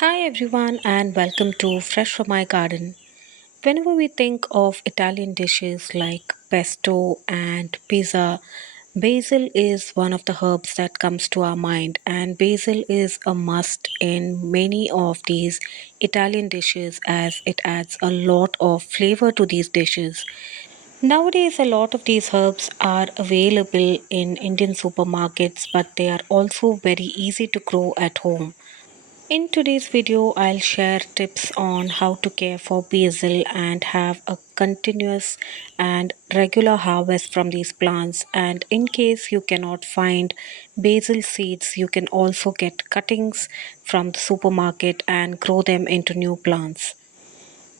Hi everyone and welcome to Fresh from My Garden. Whenever we think of Italian dishes like pesto and pizza, basil is one of the herbs that comes to our mind, and basil is a must in many of these Italian dishes as it adds a lot of flavor to these dishes. Nowadays, a lot of these herbs are available in Indian supermarkets, but they are also very easy to grow at home. In today's video, I'll share tips on how to care for basil and have a continuous and regular harvest from these plants. And in case you cannot find basil seeds, you can also get cuttings from the supermarket and grow them into new plants.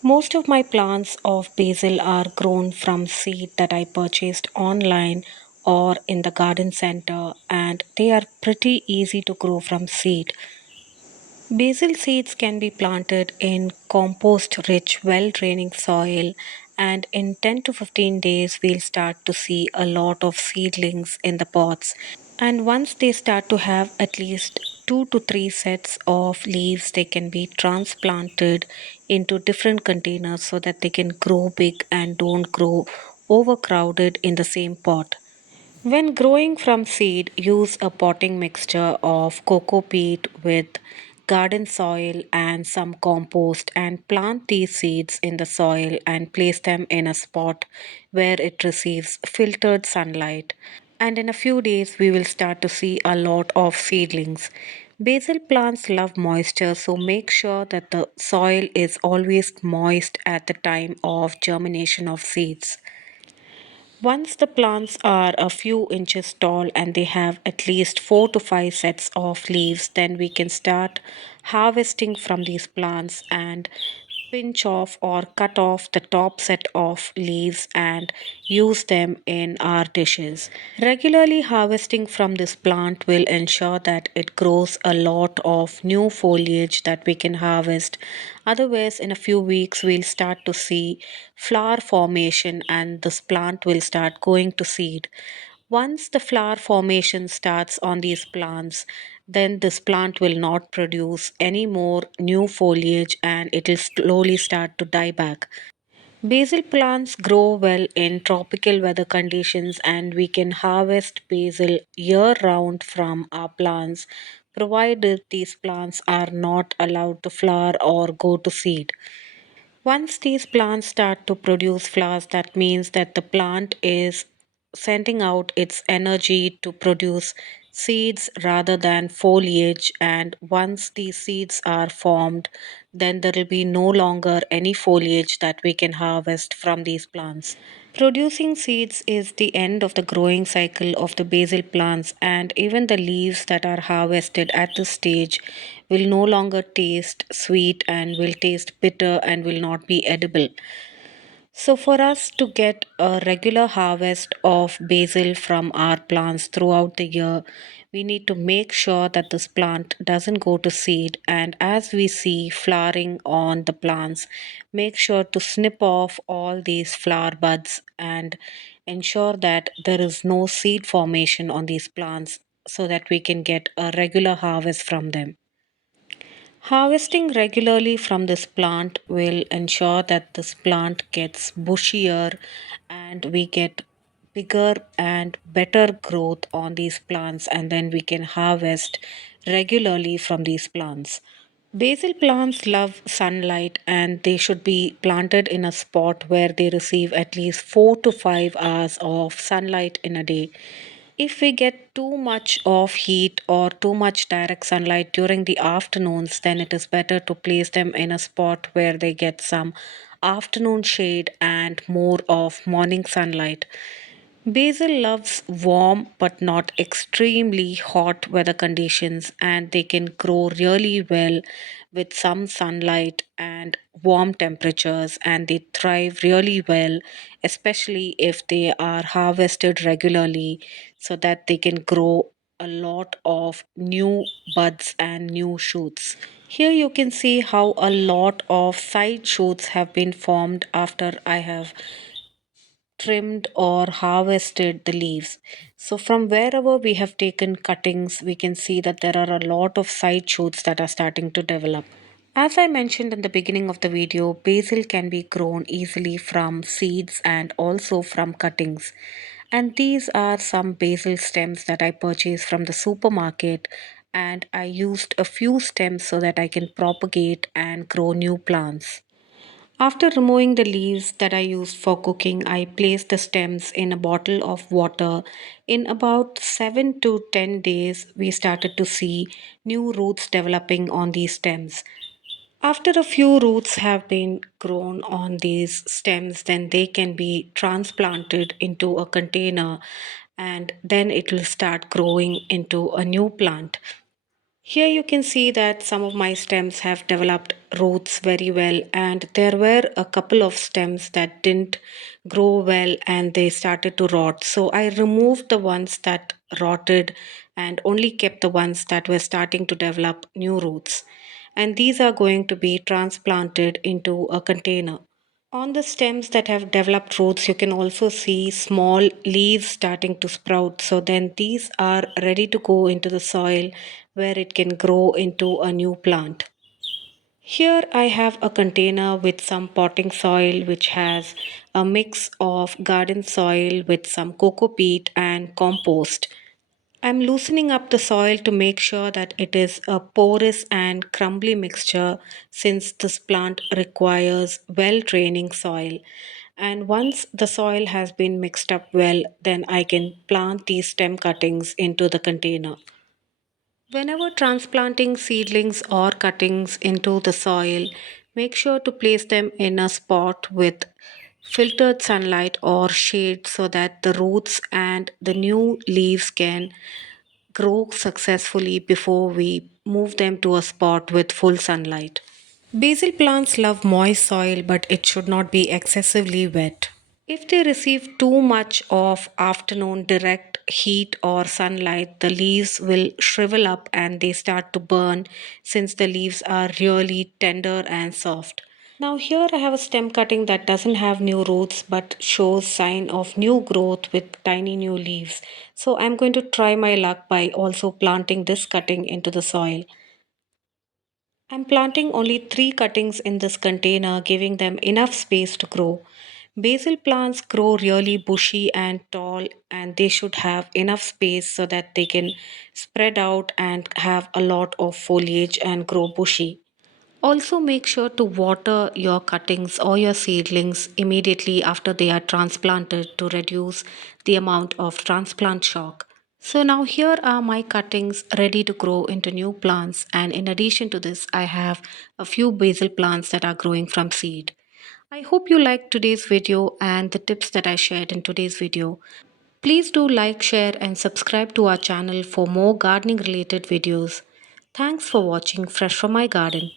Most of my plants of basil are grown from seed that I purchased online or in the garden center, and they are pretty easy to grow from seed. Basil seeds can be planted in compost rich, well draining soil, and in 10 to 15 days, we'll start to see a lot of seedlings in the pots. And once they start to have at least 2 to 3 sets of leaves, they can be transplanted into different containers so that they can grow big and don't grow overcrowded in the same pot. When growing from seed, use a potting mixture of cocoa peat with garden soil and some compost and plant these seeds in the soil and place them in a spot where it receives filtered sunlight. And in a few days, we will start to see a lot of seedlings. Basil plants love moisture, so make sure that the soil is always moist at the time of germination of seeds. Once the plants are a few inches tall and they have at least 4 to 5 sets of leaves, then we can start harvesting from these plants and pinch off or cut off the top set of leaves and use them in our dishes. Regularly harvesting from this plant will ensure that it grows a lot of new foliage that we can harvest. Otherwise, in a few weeks, we'll start to see flower formation and this plant will start going to seed. Once the flower formation starts on these plants, then this plant will not produce any more new foliage and it will slowly start to die back. Basil plants grow well in tropical weather conditions, and we can harvest basil year round from our plants, provided these plants are not allowed to flower or go to seed. Once these plants start to produce flowers, that means that the plant is sending out its energy to produce seeds rather than foliage. And once these seeds are formed, then there will be no longer any foliage that we can harvest from these plants. Producing seeds is the end of the growing cycle of the basil plants, and even the leaves that are harvested at this stage will no longer taste sweet and will taste bitter and will not be edible. So, for us to get a regular harvest of basil from our plants throughout the year, we need to make sure that this plant doesn't go to seed. And as we see flowering on the plants, make sure to snip off all these flower buds and ensure that there is no seed formation on these plants so that we can get a regular harvest from them. Harvesting regularly from this plant will ensure that this plant gets bushier and we get bigger and better growth on these plants, and then we can harvest regularly from these plants. Basil plants love sunlight and they should be planted in a spot where they receive at least 4 to 5 hours of sunlight in a day. If we get too much of heat or too much direct sunlight during the afternoons, then it is better to place them in a spot where they get some afternoon shade and more of morning sunlight. Basil loves warm but not extremely hot weather conditions, and they can grow really well with some sunlight and warm temperatures, and they thrive really well, especially if they are harvested regularly so that they can grow a lot of new buds and new shoots. Here you can see how a lot of side shoots have been formed after I have trimmed or harvested the leaves. So, from wherever we have taken cuttings, we can see that there are a lot of side shoots that are starting to develop. As I mentioned in the beginning of the video, basil can be grown easily from seeds and also from cuttings. And these are some basil stems that I purchased from the supermarket, and I used a few stems so that I can propagate and grow new plants. After removing the leaves that I used for cooking, I placed the stems in a bottle of water. In about 7 to 10 days, we started to see new roots developing on these stems. After a few roots have been grown on these stems, then they can be transplanted into a container and then it will start growing into a new plant. Here you can see that some of my stems have developed roots very well, and there were a couple of stems that didn't grow well and they started to rot. So I removed the ones that rotted and only kept the ones that were starting to develop new roots. And these are going to be transplanted into a container. On the stems that have developed roots, you can also see small leaves starting to sprout. So then these are ready to go into the soil where it can grow into a new plant. Here I have a container with some potting soil which has a mix of garden soil with some coco peat and compost. I'm loosening up the soil to make sure that it is a porous and crumbly mixture since this plant requires well draining soil. And once the soil has been mixed up well, then I can plant these stem cuttings into the container. Whenever transplanting seedlings or cuttings into the soil, make sure to place them in a spot with filtered sunlight or shade so that the roots and the new leaves can grow successfully before we move them to a spot with full sunlight. Basil plants love moist soil, but it should not be excessively wet. If they receive too much of afternoon direct heat or sunlight, the leaves will shrivel up and they start to burn since the leaves are really tender and soft. Now here I have a stem cutting that doesn't have new roots but shows sign of new growth with tiny new leaves. So I'm going to try my luck by also planting this cutting into the soil. I'm planting only 3 cuttings in this container, giving them enough space to grow. Basil plants grow really bushy and tall, and they should have enough space so that they can spread out and have a lot of foliage and grow bushy. Also, make sure to water your cuttings or your seedlings immediately after they are transplanted to reduce the amount of transplant shock. So, now here are my cuttings ready to grow into new plants, and in addition to this, I have a few basil plants that are growing from seed. I hope you liked today's video and the tips that I shared in today's video. Please do like, share, and subscribe to our channel for more gardening related videos. Thanks for watching Fresh from My Garden.